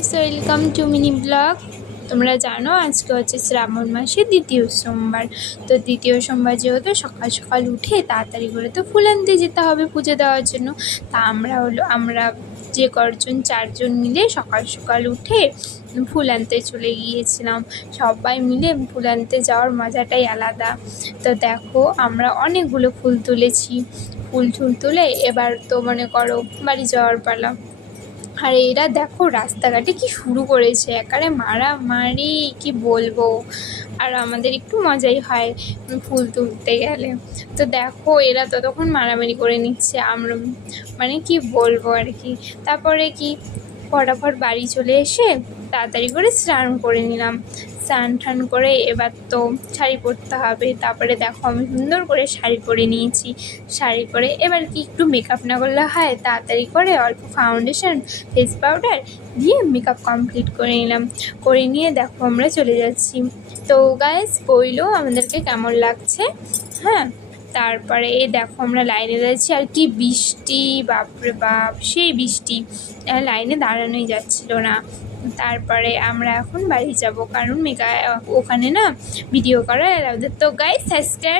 Guys, welcome to mini blog. তোমরা জানো আজকে হচ্ছে শ্রাবণ মাসের দ্বিতীয় সোমবার। তো দ্বিতীয় সোমবার যেহেতু সকাল সকাল উঠে তাড়াতাড়ি করে তো ফুল আনতে যেতে হবে পুজো দেওয়ার জন্য। তা আমরা যে কয়েকজন 4জন মিলে সকাল সকাল উঠে ফুল আনতে চলে গিয়েছিলাম। সবাই মিলে ফুল আনতে যাওয়ার মজাটাই আলাদা। তো দেখো আমরা অনেকগুলো ফুল তুলেছি। ফুল তুলে এবার তো মনে করো বাড়ি যাওয়ার পালা। আর এরা দেখো রাস্তাঘাটে কি শুরু করেছে, একেবারে মারামারি কি বলবো। আর আমাদের একটু মজাই হয় ফুল তুলতে গেলে। তো দেখো এরা তো তখন মারামারি করে নিচ্ছে, আমরা মানে কি বলবো আর কি। তারপরে কি ফটাফট বাড়ি চলে এসে তাড়াতাড়ি করে স্নান করে নিলাম। স্নান টান করে এবার তো শাড়ি পরতে হবে। তারপরে দেখো আমি সুন্দর করে শাড়ি পরে নিয়েছি। শাড়ি পরে এবার কি একটু মেকআপ না করলে হয়, তাড়াতাড়ি করে অল্প ফাউন্ডেশন ফেস পাউডার দিয়ে মেকআপ কমপ্লিট করে নিলাম। করে নিয়ে দেখো আমরা চলে যাচ্ছি। তো গাইস বইলো আমাদেরকে কেমন লাগছে। হ্যাঁ, তারপরে দেখো আমরা লাইনে দাঁড়িয়েছি, আর কি বৃষ্টি, বাপরে বাপ সেই বৃষ্টি, লাইনে দাঁড়ানোই যাচ্ছিল না। তারপরে আমরা এখন বাড়ি যাব, কারণ ওখানে না ভিডিও করা অ্যালাউড। তো গাইস সাবস্ক্রাইব